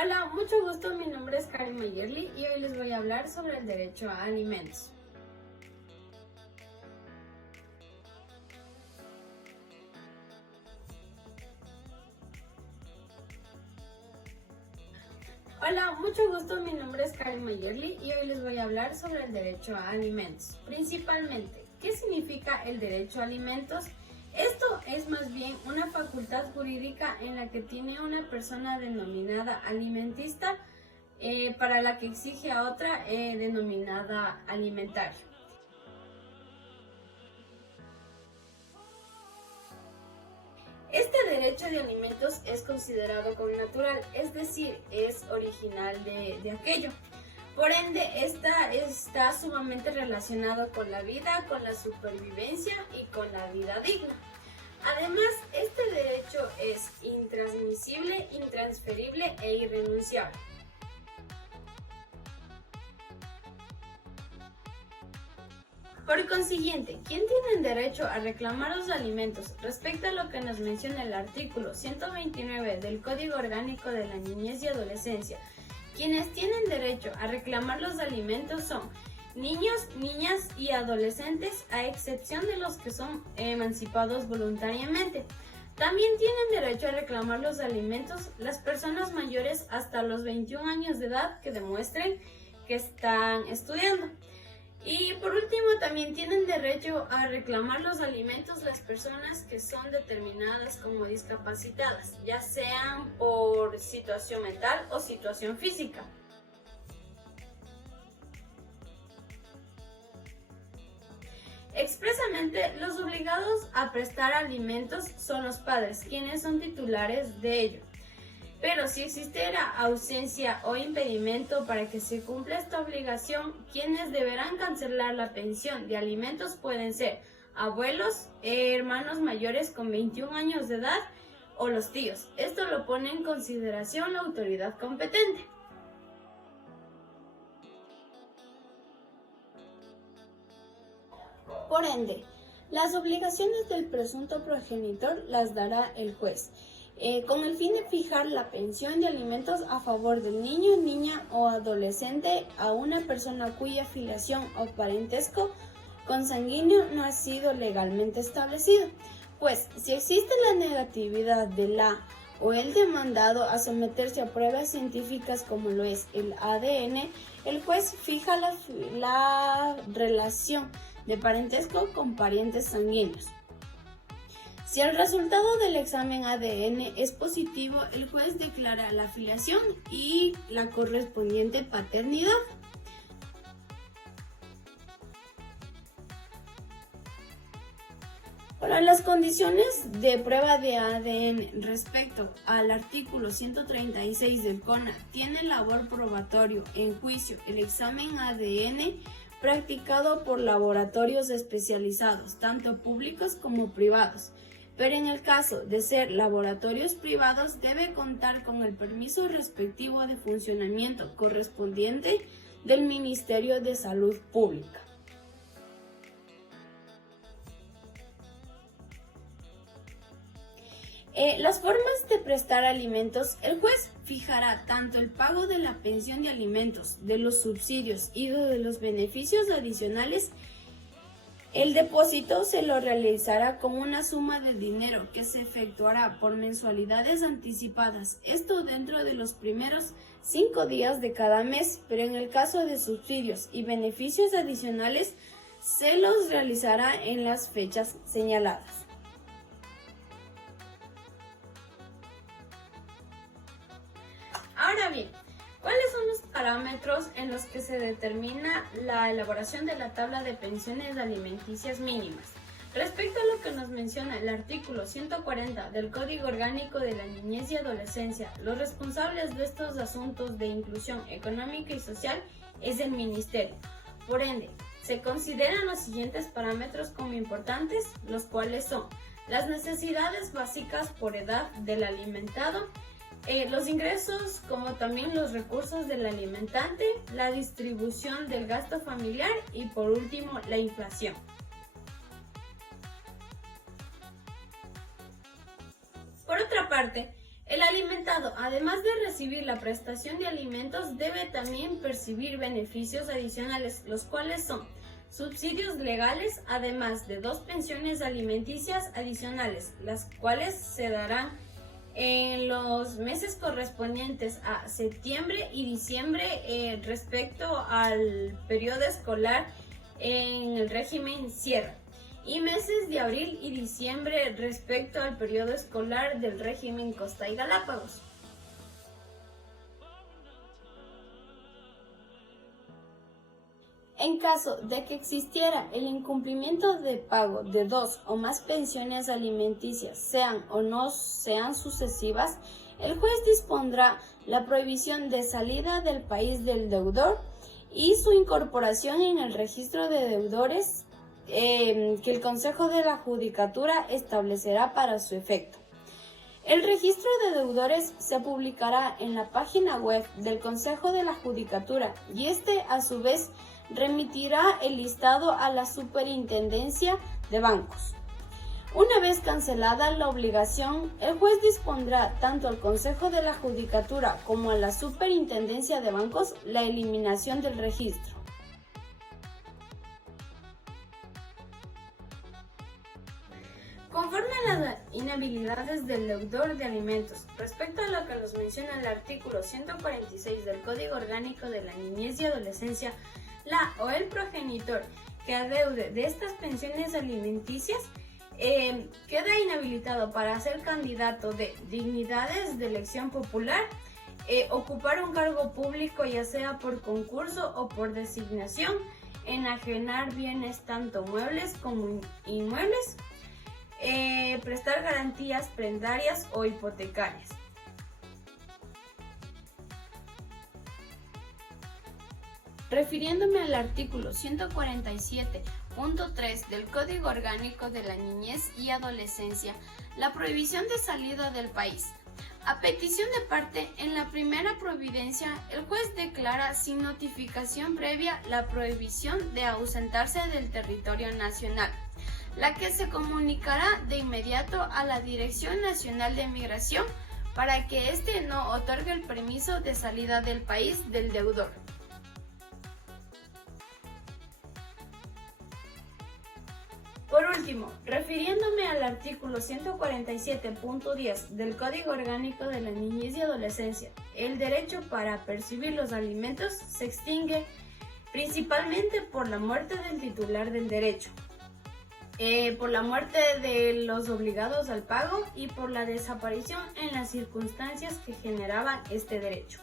Hola, mucho gusto, mi nombre es Karen Mayerly y hoy les voy a hablar sobre el derecho a alimentos. Hola, mucho gusto, mi nombre es Karen Mayerly y hoy les voy a hablar sobre el derecho a alimentos. Principalmente, ¿qué significa el derecho a alimentos? Esto es más bien una facultad jurídica en la que tiene una persona denominada alimentista para la que exige a otra denominada alimentario. Este derecho de alimentos es considerado como natural, es decir, es original de aquello. Por ende, está sumamente relacionado con la vida, con la supervivencia y con la vida digna. Además, este derecho es intransmisible, intransferible e irrenunciable. Por consiguiente, ¿quién tiene derecho a reclamar los alimentos respecto a lo que nos menciona el artículo 129 del Código Orgánico de la Niñez y Adolescencia? Quienes tienen derecho a reclamar los alimentos son niños, niñas y adolescentes, a excepción de los que son emancipados voluntariamente. También tienen derecho a reclamar los alimentos las personas mayores hasta los 21 años de edad que demuestren que están estudiando. Y por último, también tienen derecho a reclamar los alimentos las personas que son determinadas como discapacitadas, ya sean por situación mental o situación física. Expresamente, los obligados a prestar alimentos son los padres, quienes son titulares de ello. Pero si existiera ausencia o impedimento para que se cumpla esta obligación, quienes deberán cancelar la pensión de alimentos pueden ser abuelos, hermanos mayores con 21 años de edad o los tíos. Esto lo pone en consideración la autoridad competente. Por ende, las obligaciones del presunto progenitor las dará el juez, con el fin de fijar la pensión de alimentos a favor del niño, niña o adolescente a una persona cuya filiación o parentesco consanguíneo no ha sido legalmente establecido. Pues, si existe la negatividad de la o el demandado a someterse a pruebas científicas como lo es el ADN, el juez fija la relación de parentesco con parientes sanguíneos. Si el resultado del examen ADN es positivo, el juez declara la filiación y la correspondiente paternidad. Para las condiciones de prueba de ADN respecto al artículo 136 del CONA, tiene labor probatorio en juicio el examen ADN practicado por laboratorios especializados, tanto públicos como privados. Pero en el caso de ser laboratorios privados, debe contar con el permiso respectivo de funcionamiento correspondiente del Ministerio de Salud Pública. Las formas de prestar alimentos, el juez fijará tanto el pago de la pensión de alimentos, de los subsidios y de los beneficios adicionales. El depósito se lo realizará con una suma de dinero que se efectuará por mensualidades anticipadas, esto dentro de los primeros 5 días de cada mes, pero en el caso de subsidios y beneficios adicionales se los realizará en las fechas señaladas. Ahora bien, ¿cuáles son los parámetros en los que se determina la elaboración de la tabla de pensiones alimenticias mínimas? Respecto a lo que nos menciona el artículo 140 del Código Orgánico de la Niñez y Adolescencia, los responsables de estos asuntos de inclusión económica y social es el Ministerio. Por ende, se consideran los siguientes parámetros como importantes, los cuales son las necesidades básicas por edad del alimentado, los ingresos como también los recursos del alimentante, la distribución del gasto familiar y por último la inflación. Por otra parte, El alimentado, además de recibir la prestación de alimentos, debe también percibir beneficios adicionales, los cuales son subsidios legales, además de 2 pensiones alimenticias adicionales, las cuales se darán en los meses correspondientes a septiembre y diciembre respecto al periodo escolar en el régimen Sierra, y meses de abril y diciembre respecto al periodo escolar del régimen Costa y Galápagos. En caso de que existiera el incumplimiento de pago de 2 o más pensiones alimenticias, sean o no sean sucesivas, el juez dispondrá la prohibición de salida del país del deudor y su incorporación en el registro de deudores que el Consejo de la Judicatura establecerá para su efecto. El registro de deudores se publicará en la página web del Consejo de la Judicatura y a su vez remitirá el listado a la Superintendencia de Bancos. Una vez cancelada la obligación, el juez dispondrá tanto al Consejo de la Judicatura como a la Superintendencia de Bancos la eliminación del registro. Conforme a las inhabilidades del deudor de alimentos, respecto a lo que nos menciona el artículo 146 del Código Orgánico de la Niñez y Adolescencia, la o el progenitor que adeude de estas pensiones alimenticias queda inhabilitado para ser candidato de dignidades de elección popular, ocupar un cargo público ya sea por concurso o por designación, enajenar bienes tanto muebles como inmuebles, prestar garantías prendarias o hipotecarias. Refiriéndome al artículo 147.3 del Código Orgánico de la Niñez y Adolescencia, la prohibición de salida del país. A petición de parte, en la primera providencia, el juez declara sin notificación previa la prohibición de ausentarse del territorio nacional, la que se comunicará de inmediato a la Dirección Nacional de Migración para que éste no otorgue el permiso de salida del país del deudor. Por último, refiriéndome al artículo 147.10 del Código Orgánico de la Niñez y Adolescencia, el derecho para percibir los alimentos se extingue principalmente por la muerte del titular del derecho, por la muerte de los obligados al pago y por la desaparición en las circunstancias que generaban este derecho.